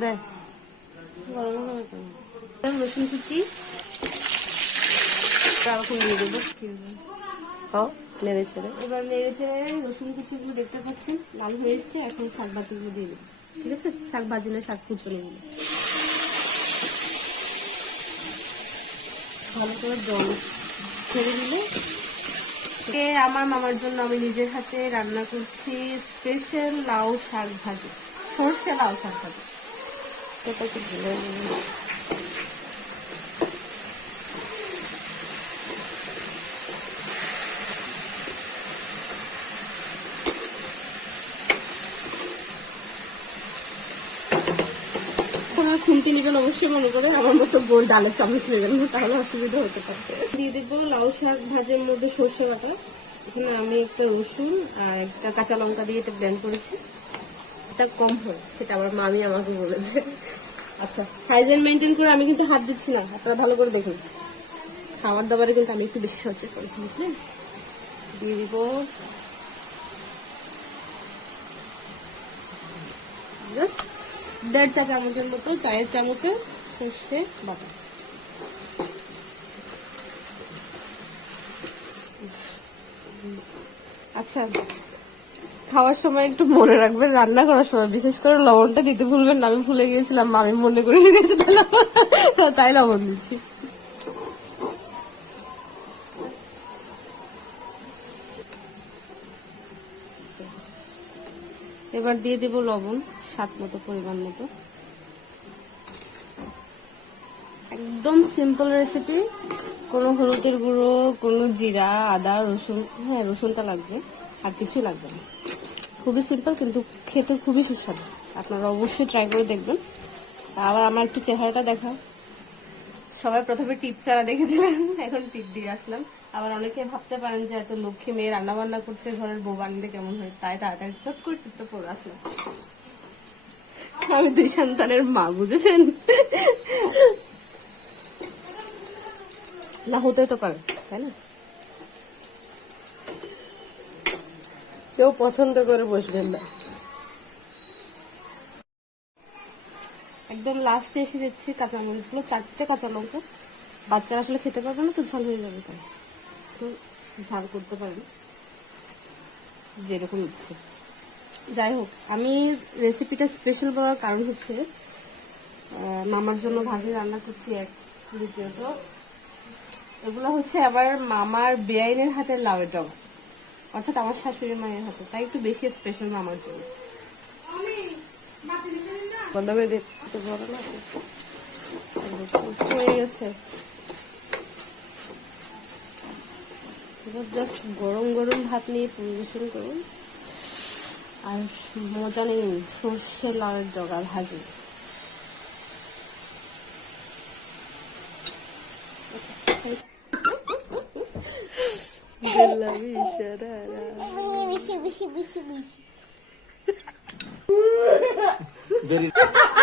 দেখ। গরম গরম রসুন কুচি। এখন দিয়ে দেবো। হ্যাঁ নেড়ে ছেড়ে এবার নেড়ে চেড়ে রসুন কুচিগুলো দেখতে পাচ্ছেন? লাল হয়ে এসছে এখন শাক ভাজিগুলো দিয়ে দেবো। ঠিক আছে? শাক ভাজি না শাক কুচনো। গুলো ভালো করে জল ছেড়ে দিলে আমার মামার জন্য আমি নিজের হাতে রান্না করছি স্পেশাল লাউ শাক ভাজি, সর্ষে লাউ শাক ভাজি। সেটা কি নিবি? কোনো নেবেন অবশ্যই মনে করে, আমার মতো গোল ডালের চামচ নেবেন না, তাহলে অসুবিধা হতে পারে। দিয়ে দেখব লাউ শাক ভাজের মধ্যে সর্ষে বাটা, এখানে আমি একটা রসুন আর একটা কাঁচা লঙ্কা দিয়ে এটা ব্লেন্ড করেছি। এটা কম হয়, সেটা আবার মামি আমাকে বলেছে। আচ্ছা হাইজেন মেনটেন করে আমি কিন্তু হাত দিচ্ছি না, আপনারা ভালো করে দেখুন। খাবার দাবারে কিন্তু আমি একটু বেশি সচেতন, বুঝলেন? দিয়ে দিব। জাস্ট দেড় চা চামচের মতো, চায়ের চামচে সর্ষে বাটা। আচ্ছা খাওয়ার সময় একটু মনে রাখবেন, রান্না করার সময়, বিশেষ করে লবণটা দিতে ভুলবেন না, আমি ভুলে গিয়েছিলাম আমি মনে করে দিয়েছি তাই লবণ- দিচ্ছি। এবার দিয়ে দেব লবণ, স্বাদ মতো, পরিমাণ মতো। একদম সিম্পল রেসিপি কোনো হলুদের গুঁড়ো, কোনো জিরা, আদা, রসুন হ্যাঁ রসুনটা লাগবে, আর কিছুই লাগবে না। খুবই সিম্পল কিন্তু খেতে খুবই সুস্বাদু। আপনারা অবশ্যই ট্রাই করে দেখবেন। আবার আমার একটু চেহারাটা দেখা সবাই প্রথমে টিপ ছাড়া দেখেছিলেন এখন টিপ দিয়ে আসলাম। আবার অনেকে ভাবতে পারেন যে এত লক্ষ্মী মেয়ে রান্না বান্না করছে, ঘরের বউ বানিয়ে কেমন হয়? তাই তাড়াতাড়ি চট করে টিপটা পরে আসলাম। আমি দুই সন্তানের মা, বুঝেছেন? না হতে তো পারে, তাই না? কেউ পছন্দ করে বসবেন না। একদম লাস্টে এসে দিচ্ছি কাঁচামরিচগুলো, চারটে কাঁচা লঙ্কা। বাচ্চারা আসলে খেতে পারবে না, তো ঝাল হয়ে যাবে তাই। একটু ঝাল করতে পারেন যেরকম ইচ্ছে। যাই হোক আমি রেসিপিটা স্পেশাল বলার কারণ হচ্ছে মামার জন্য ভাজি রান্না করছি এক দ্বিতীয়ত। এগুলো হচ্ছে আবার মামার বেআইনের হাতের লাউয়ের ডগা। অর্থাৎ আমার শাশুড়ি মায়ের হাতে তাই একটু বেশি স্পেশাল মামার জন্য। বন্ধবে দেখতে পারো না হয়ে গেছে। এবার জাস্ট গরম গরম ভাত নিয়ে পরিবেশন করুন। আর মজা নেই সর্ষে লাউয়ের ডগা ভাজি. Very